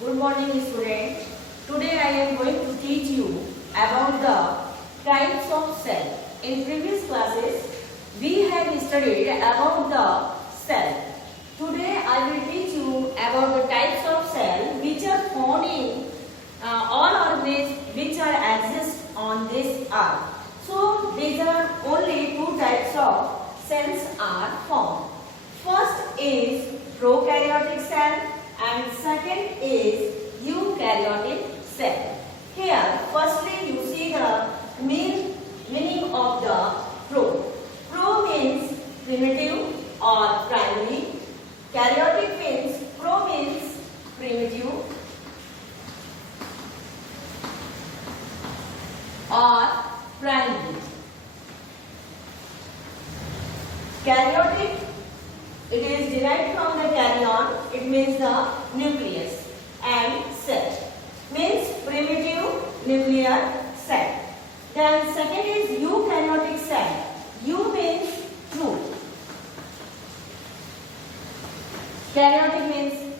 Good morning, student. Today I am going to teach you about the types of cell. In previous classes, we have studied about the cell. Today I will teach you about the types of cell which are found in all organisms which are exist on this earth. So these are only two types of cells are found. First is prokaryotic cell and second is eukaryotic cell. Here firstly you see the meaning of the pro. Pro means primitive or primary. Karyotic means pro means primitive or primary. Karyotic, it is derived from the karyon, it means the nucleus, and cell means primitive nuclear cell. Then second is eukaryotic cell. Eu means true. Karyotic means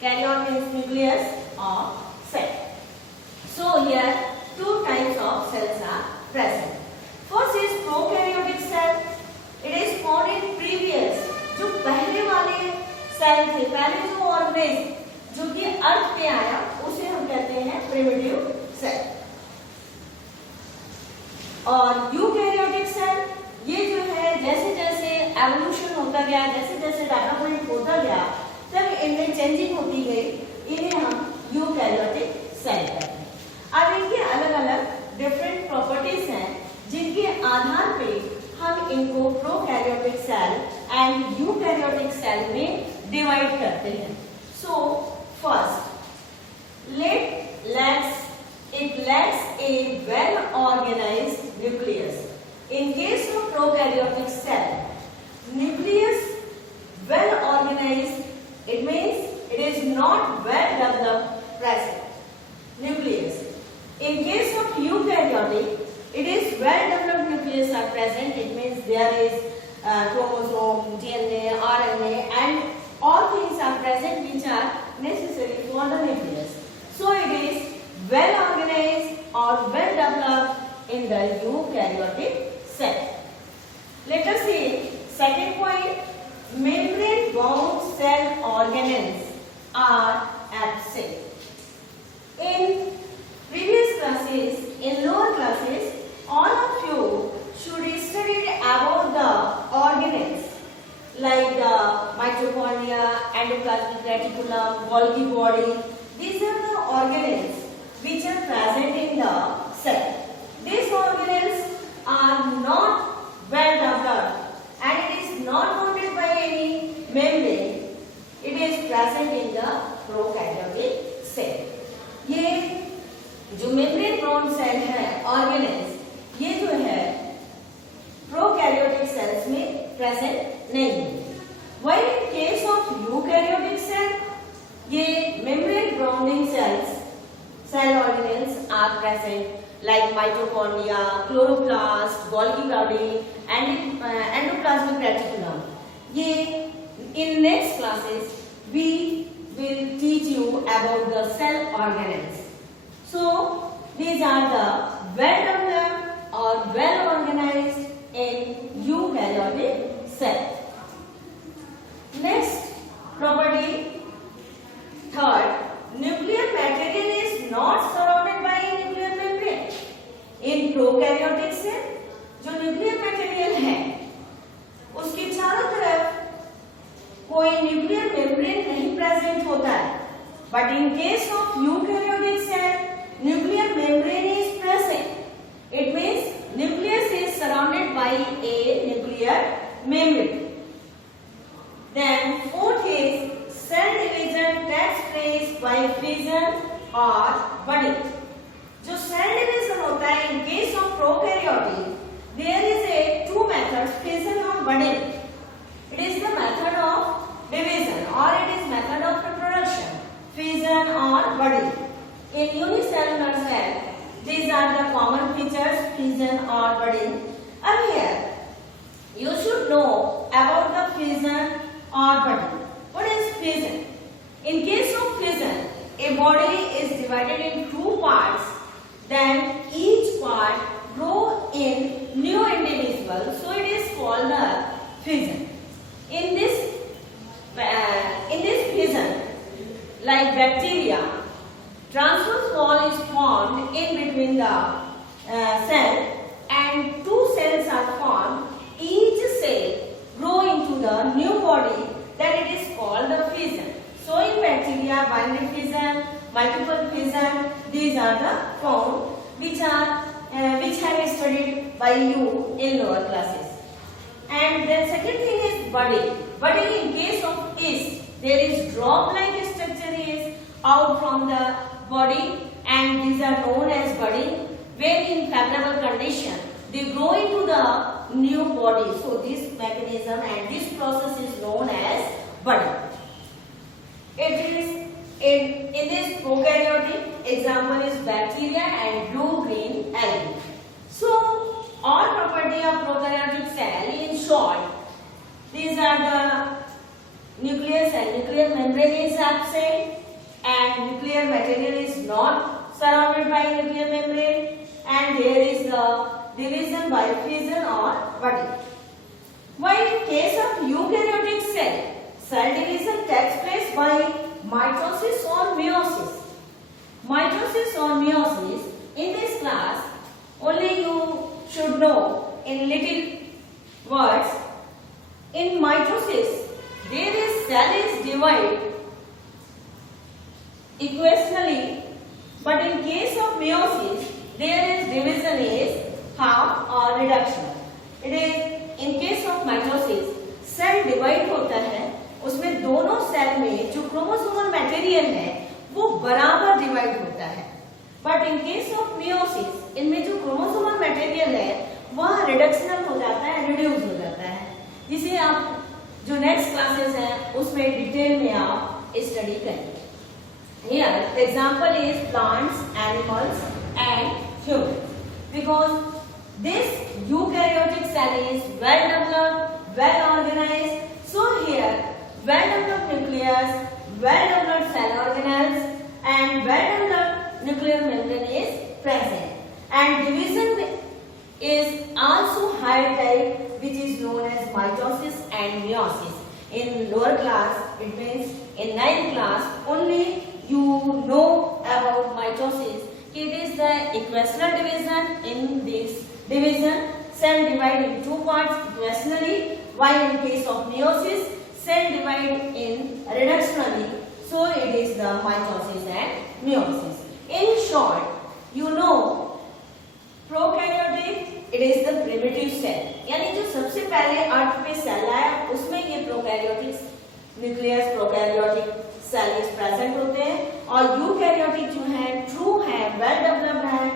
karyon means nucleus or cell. So here two types of cells are present. First is prokaryotic cell. It is found in previous जो पहले वाले cell थे, पहले जो organism जो कि अर्थ पे आया उसे हम कहते हैं प्रिमिटिव सेल. और यूकैरियोटिक सेल ये जो है जैसे जैसे एवोल्यूशन होता गया, जैसे जैसे डेवलपमेंट होता गया, तब इनमें चेंजिंग होती गई, इन्हें हम यूकैरियोटिक सेल कहते हैं. अब इनके अलग अलग डिफरेंट प्रॉपर्टीज हैं जिनके आधार पे हम इनको prokaryotic cell and eukaryotic cell में डिवाइड करते हैं. So first it lacks a well organized nucleus. In case of prokaryotic cell, nucleus well organized, it means it is not well developed present nucleus. In case of eukaryotic, it is well developed nucleus are present. It means there is chromosome, DNA, RNA, and all things are present which are necessary for the nucleus. So it is well organized or well developed in the eukaryotic cell. Let us see second point. Membrane bound cell organelles are absent. In previous classes, in lower classes, all of you should study about the organelles like the mitochondria, endoplasmic reticulum, Golgi body. These are the organelles which are present in the cell. These organelles are not well developed and it is not bounded by any membrane. It is present in the prokaryotic cell. ये जो membrane bound cell है organelles, ये जो है prokaryotic cells में present नहीं है. While in case of eukaryotic cell, ये membrane bounding cell organelles are present like mitochondria, chloroplast, Golgi body and endoplasmic reticulum. ये in next classes we will teach you about the cell organelles. So these are the well developed or well organized in eukaryotic cell. Next property, third, nuclear material is not surrounded by a nuclear membrane. In prokaryotic cell, जो nuclear material है उसके चारों तरफ कोई nuclear membrane नहीं present होता है. But in case of eukaryotic cell, nuclear membrane is present. It means nucleus is surrounded by a nuclear membrane. Then fourth is cell division takes place by fission और budding. जो cell division होता है in case of prokaryotic, there is a two methods, fission और budding. It is the method of division or it is method of reproduction, fission or budding. In unicellular cell, these are the common features, fission or budding. And here, you should know about the fission or budding. What is fission? In case of fission, a body is divided in two parts, then each part grow in new individual, so it is called the fission. In this fission, like bacteria, transverse wall is formed in between the cell, and two cells are formed. Each cell grow into the new body, that it is called the fission. So in bacteria, binary fission, multiple fission, these are the forms which have studied by you in lower classes. And then second thing is body. Body in case of yeast, there is drop-like structure is out from the body, and these are known as body. Where in favorable condition, they grow into the new body. So this mechanism and this process is known as body. It is in this prokaryotic, example is bacteria and blue-green algae. So all property of prokaryotic cell, in short, these are the nucleus and nuclear membrane is absent, and nuclear material is not surrounded by nuclear membrane, and there is the division by fission or body. While in case of eukaryotic cell, cell division takes place by mitosis or meiosis. Mitosis or meiosis, in this class, only you should know in little words. In mitosis, there is cell is divided equationally, but in case of meiosis, there is division is half or reduction. It is in case of mitosis, cell divide होता है, उसमें दोनों cell में जो chromosomal material है वो बराबर divide होता है. But in case of meiosis, इनमें जो क्रोमोसोमल मटेरियल है वह रिडक्शनल हो जाता है, रिड्यूस हो जाता है, जिसे आप जो नेक्स्ट क्लासेस हैं उसमें डिटेल में आप स्टडी करेंगे. Here the example is plants, animals and humans, because this eukaryotic cell is well developed, well organized. So here well developed nucleus, well developed cell organelles and well developed nuclear membrane is present, and division is also higher type, which is known as mitosis and meiosis. In lower class, it means in 9th class only you know about mitosis. It is the equational division. In this division, cell divide in two parts equationally, while in case of meiosis, cell divide in reductionally. So it is the mitosis and meiosis. In short, you know prokaryotic, it is the primitive cell. यानी जो सबसे पहले अर्थ पे cell आया उसमें ये prokaryotic nucleus, prokaryotic cell present होते हैं, और यूकैरियोटिक जो है ट्रू है, वेल डेवलप्ड है,